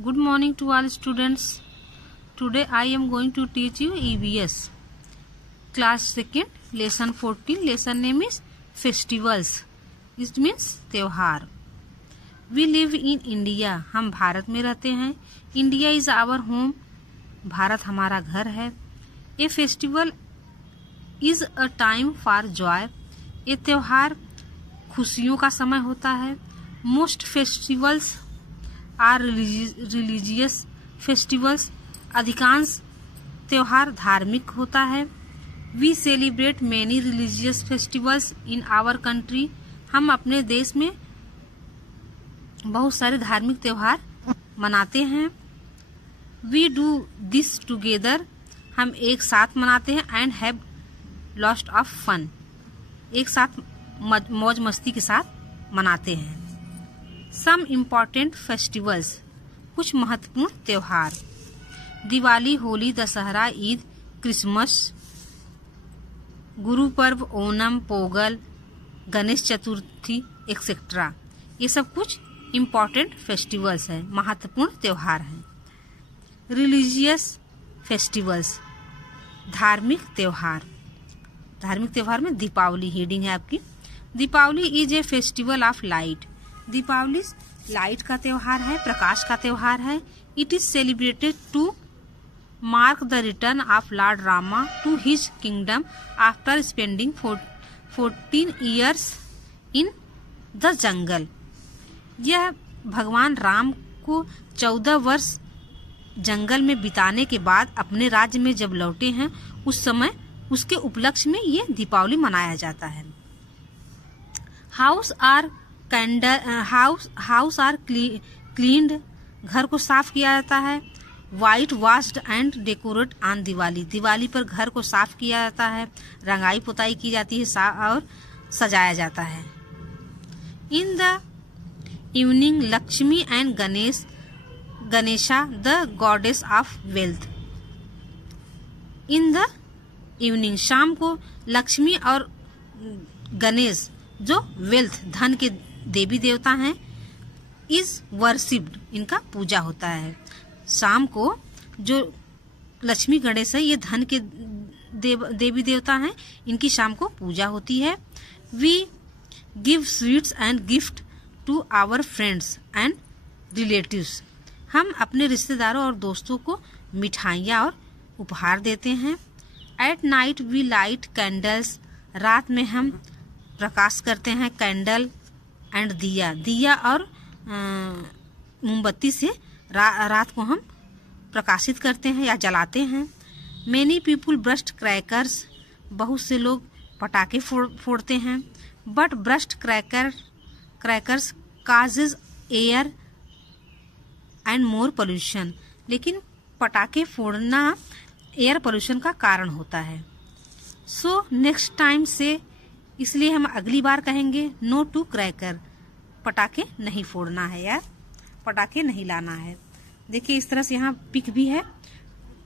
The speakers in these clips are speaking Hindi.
Good morning to all students. Today I am going to teach you EVS. Class 2nd, lesson 14. Lesson name is Festivals. It means त्योहार. We live in India. हम भारत में रहते हैं. India is our home. Bharat हमारा घर है. A festival is a time for joy. ये त्योहार खुशियों का समय होता है. Most festivals are religious festivals. अधिकांश त्योहार धार्मिक होता है. We celebrate many religious festivals in our country. हम अपने देश में बहुत सारे धार्मिक त्योहार मनाते हैं. We do this together. हम एक साथ मनाते हैं and have lots of fun. एक साथ मौज मस्ती के साथ मनाते हैं. Some important festivals. कुछ महत्वपूर्ण त्योहार. Diwali, Holi, Dussehra, Eid, Christmas, Guru Parv, Onam, Pongal, Ganesh Chaturthi etcetera. ये सब कुछ इम्पोर्टेंट फेस्टिवल्स हैं, महत्वपूर्ण त्योहार हैं. Religious festivals. धार्मिक त्योहार. धार्मिक त्योहार में दीपावली हेडिंग है आपकी. Deepawali is a festival of light. Deepawali light का त्योहार है, प्रकाश का त्योहार है. It is celebrated to mark the return of Lord Rama to his kingdom after spending 14 years in the jungle. यह भगवान राम को 14 वर्ष जंगल में बिताने के बाद अपने राज्य में जब लौटे हैं, उस समय उसके उपलक्ष्य में ये दीपावली मनाया जाता है. House are cleaned. घर को साफ किया जाता है. White washed and decorate on Diwali. Diwali पर घर को साफ किया जाता है, रंगाई पुताई की जाती है और सजाया जाता है. In the evening Lakshmi and Ganesha the goddess of wealth. In the evening शाम को लक्ष्मी और गणेश जो वेल्थ धन के देवी देवता हैं, इज वर्शिप्ड. इनका पूजा होता है. शाम को जो लक्ष्मी गणेश है, ये धन के देवी देवता हैं, इनकी शाम को पूजा होती है. We give sweets and gift to our friends and relatives. हम अपने रिश्तेदारों और दोस्तों को मिठाइयाँ और उपहार देते हैं. At night we light candles. रात में हम प्रकाश करते हैं कैंडल एंड दिया और मोमबत्ती से रात को हम प्रकाशित करते हैं या जलाते हैं. Many people burst crackers. बहुत से लोग पटाखे फोड़ते हैं. But burst crackers causes air and more pollution. लेकिन पटाखे फोड़ना एयर पोल्यूशन का कारण होता है. सो नेक्स्ट टाइम से, इसलिए हम अगली बार कहेंगे नो टू क्रैकर. पटाखे नहीं फोड़ना है यार, पटाखे नहीं लाना है. देखिए इस तरह से यहाँ पिक भी है.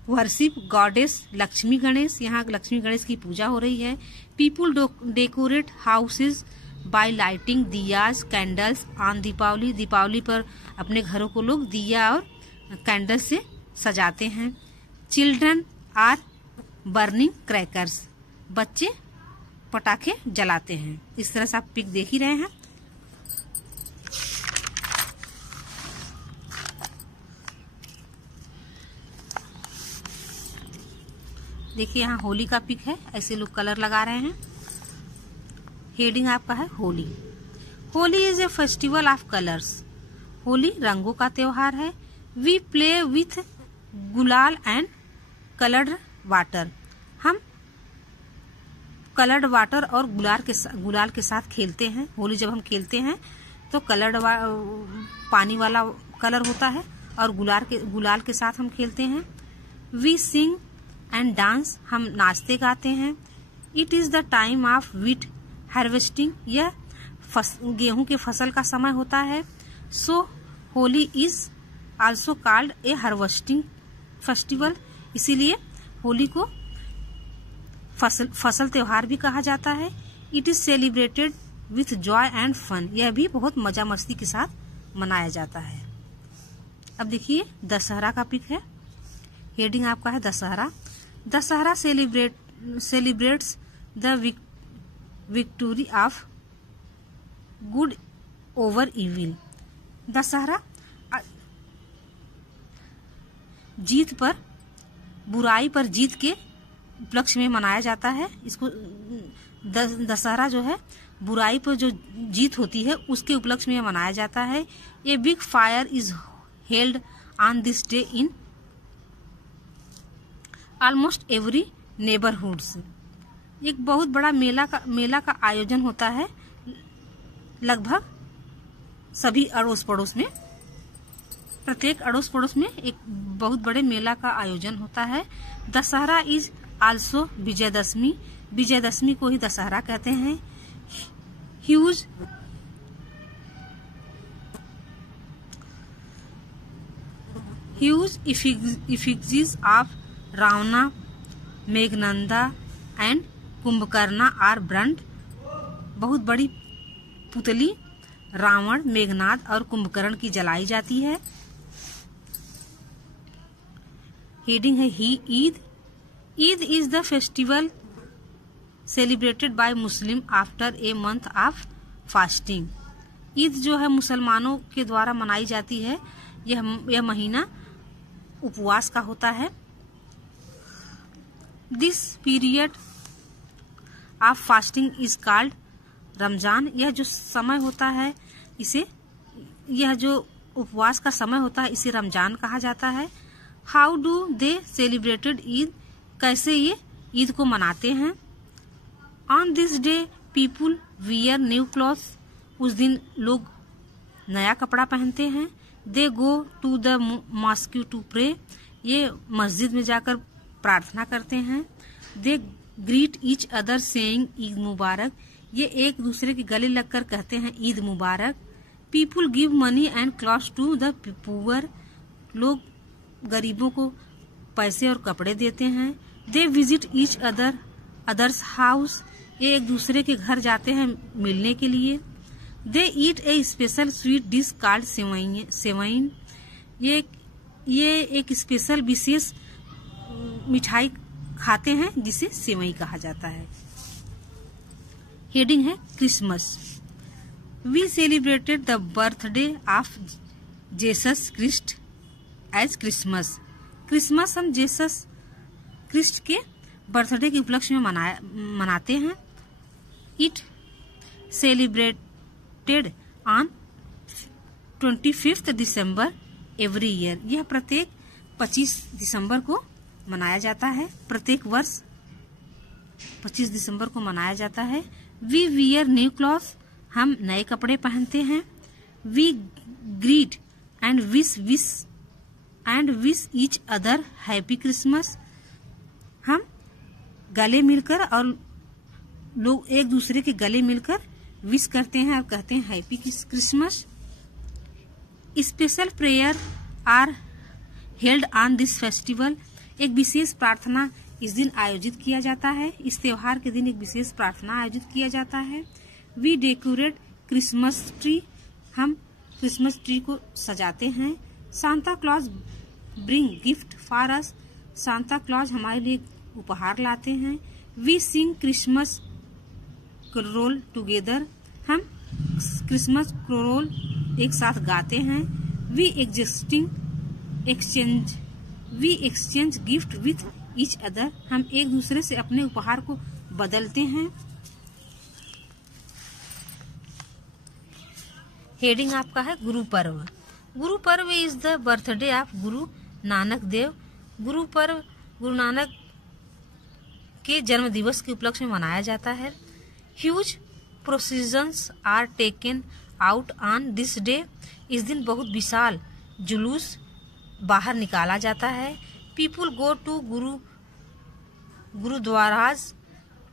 Worship goddess Lakshmi Ganesh. यहाँ लक्ष्मी गणेश की पूजा हो रही है. People decorate houses by lighting diyas candles on Deepavali. Deepavali पर अपने घरों को लोग दिया और कैंडल से सजाते हैं. Children are burning crackers. बच्चे पटाखे जलाते हैं. इस तरह से आप पिक देख ही रहे हैं. देखिए यहाँ होली का पिक है. ऐसे लोग कलर लगा रहे हैं. हेडिंग आपका है Holi. Holi is a festival of colours. Holi रंगों का त्योहार है. वी प्ले विथ गुलाल एंड कलर्ड वाटर. हम कलर्ड वाटर और गुलाल के साथ खेलते हैं. होली जब हम खेलते हैं तो कलर्ड पानी वाला कलर होता है और गुलाल के साथ हम खेलते हैं. We sing and dance. हम नाचते गाते हैं. It is the time of wheat harvesting. यह गेहूं के फसल का समय होता है. So Holi is also called a harvesting festival. इसीलिए होली को फसल त्योहार भी कहा जाता है. It is celebrated with joy and fun. यह भी बहुत मजा मस्ती के साथ मनाया जाता है. अब देखिए दशहरा का पिक है। हेडिंग आपका है Dussehra. Dussehra celebrates the victory of good over evil. Dussehra जीत पर, बुराई पर जीत के उपलक्ष्य में मनाया जाता है। इसको दशहरा जो है बुराई पर जो जीत होती है उसके उपलक्ष्य में मनाया जाता है। A big fire is held on this day in almost every neighbourhoods. एक बहुत बड़ा मेला का आयोजन होता है लगभग सभी अड़ोस पड़ोस में। प्रत्येक अड़ोस पड़ोस में एक बहुत बड़े मेला का आयोजन होता है। Dussehra is also Vijayadashami. विजयदशमी को ही दशहरा कहते हैं। Huge effigies of Ravana, Meghnada and Kumbhakarna are burnt. बहुत बड़ी पुतली रावण, मेघनाद और कुंभकर्ण की जलाई जाती है। हेडिंग है Eid. Eid is the festival celebrated by Muslim after a month of fasting. Eid जो है मुसलमानों के द्वारा मनाई जाती है। यह महीना उपवास का होता है। This period of fasting is called Ramzan. यह जो समय होता है यह जो उपवास का समय होता है इसे रमजान कहा जाता है। How do they celebrated Eid. कैसे ये ईद को मनाते हैं। On this day people wear new clothes. उस दिन लोग नया कपड़ा पहनते हैं। They go to the mosque to pray. ये मस्जिद में जाकर प्रार्थना करते हैं। They greet each other saying Eid Mubarak. ये एक दूसरे के गले लगकर कहते हैं ईद मुबारक। People give money and clothes to the poor. लोग गरीबों को पैसे और कपड़े देते हैं। They visit each others house. ये एक दूसरे के घर जाते हैं मिलने के लिए। दे ईट ए स्पेशल स्वीट डिश कॉल्ड सेवइन। ये एक स्पेशल विशेष मिठाई खाते हैं जिसे सेवई कहा जाता है। हेडिंग है Christmas. We celebrated the birthday of Jesus Christ as Christmas. Christmas हम जेसस क्रिस्ट के बर्थडे के उपलक्ष्य में मनाते हैं। It celebrated on 25 December every year. यह प्रत्येक 25 दिसंबर को मनाया जाता है। प्रत्येक वर्ष 25 दिसंबर को मनाया जाता है। We wear new clothes. हम नए कपड़े पहनते हैं। We greet and wish each other happy Christmas. हम गले मिलकर और लोग एक दूसरे के गले मिलकर विश करते हैं और कहते हैं happy Christmas. Special prayer are held on this festival. एक विशेष प्रार्थना इस दिन आयोजित किया जाता है। इस त्योहार के दिन एक विशेष प्रार्थना आयोजित किया जाता है। We decorate Christmas tree. हम क्रिसमस ट्री को सजाते हैं। Santa Claus bring gift for us. Santa Claus हमारे लिए उपहार लाते हैं। We sing Christmas carol together. हम क्रिसमस कैरोल एक साथ गाते हैं। We exchange gift with each other. हम एक दूसरे से अपने उपहार को बदलते हैं। हेडिंग आपका है Guru Parv. Guru Parv is the birthday of Guru Nanak Dev. Guru Parv Guru Nanak के जन्म दिवस के उपलक्ष्य में मनाया जाता है। Huge processions are taken out on this day. इस दिन बहुत विशाल जुलूस बाहर निकाला जाता है। People go to gurdwaras.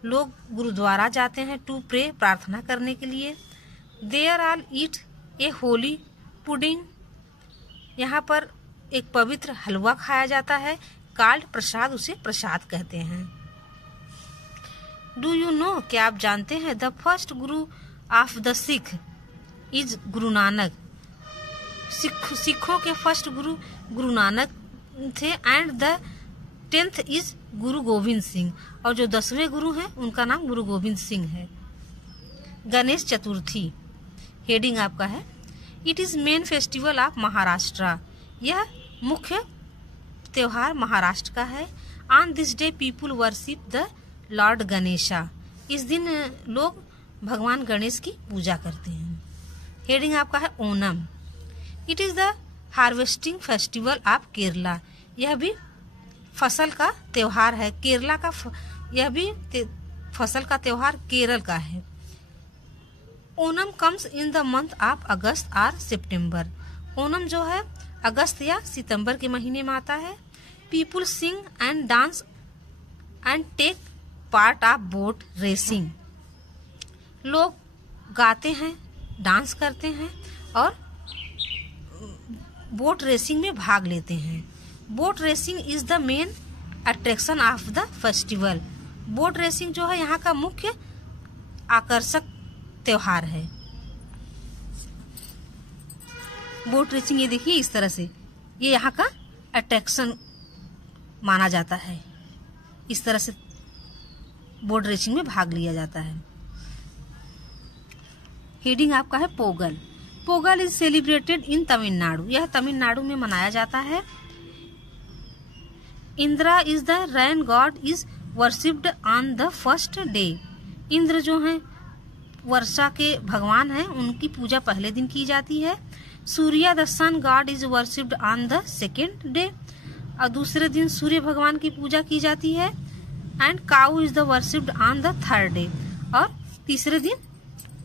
लोग गुरुद्वारा जाते हैं टू प्रे प्रार्थना करने के लिए। There all eat a holy pudding. यहाँ पर एक पवित्र हलवा खाया जाता है। काल्ड प्रसाद, उसे प्रसाद कहते हैं। डू यू नो, क्या आप जानते हैं, the first Guru of the Sikh is Guru Nanak. सिखों के फर्स्ट गुरु गुरु नानक थे एंड द 10th इज गुरु गोविंद सिंह, और जो 10वें गुरु हैं उनका नाम गुरु गोविंद सिंह है। गणेश चतुर्थी हेडिंग आपका है, it is main festival of Maharashtra, यह मुख्य त्योहार महाराष्ट्र का है। On this day people worship the Lord Ganesha, इस दिन लोग भगवान गणेश की पूजा करते हैं। हेडिंग आपका है Onam, it is the harvesting festival of Kerala, यह भी फसल का त्योहार है। केरला का यह भी फसल का त्योहार केरल का है। Onam comes in the month of अगस्त और सितंबर, ओनम जो है अगस्त या सितंबर के महीने में आता है। People sing and dance and take part of boat racing, लोग गाते हैं, डांस करते हैं और बोट रेसिंग में भाग लेते हैं। Boat racing is the main attraction of the festival, boat racing जो है यहाँ का मुख्य आकर्षक त्योहार है। बोट रेसिंग ये देखिए इस तरह से, ये यहाँ का अट्रैक्शन माना जाता है। इस तरह से बोट रेसिंग में भाग लिया जाता है। हेडिंग आपका है Pongal, Pongal is celebrated in Tamil Nadu, यह तमिलनाडु में मनाया जाता है। Indira is the rain God is worshipped on the first day, Indra जो हैं वर्षा के भगवान हैं, उनकी पूजा पहले दिन की जाती है। Surya the sun god is worshipped on the second day, और दूसरे दिन सूर्य भगवान की पूजा की जाती है। And cow is the worshipped on the third day, और तीसरे दिन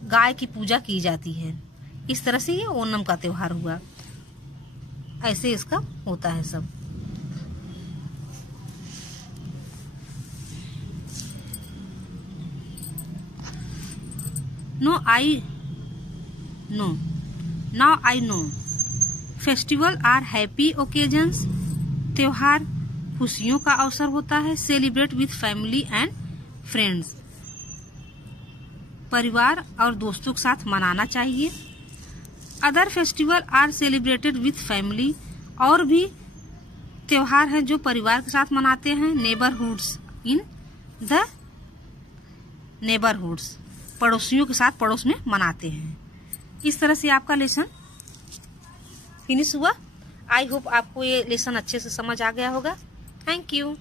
गाय की पूजा की जाती है। इस तरह से ये ओनम का त्योहार हुआ, ऐसे इसका होता है सब। Now I know festival are happy occasions, त्योहार खुशियों का अवसर होता है। Celebrate with family and friends, परिवार और दोस्तों के साथ मनाना चाहिए। Other festival are celebrated with family, और भी त्योहार हैं जो परिवार के साथ मनाते हैं। नेबरहुड्स इन द नेबरहुड्स, पड़ोसियों के साथ पड़ोस में मनाते हैं। इस तरह से आपका लेसन फिनिश हुआ। आई होप आपको ये लेसन अच्छे से समझ आ गया होगा। Thank you.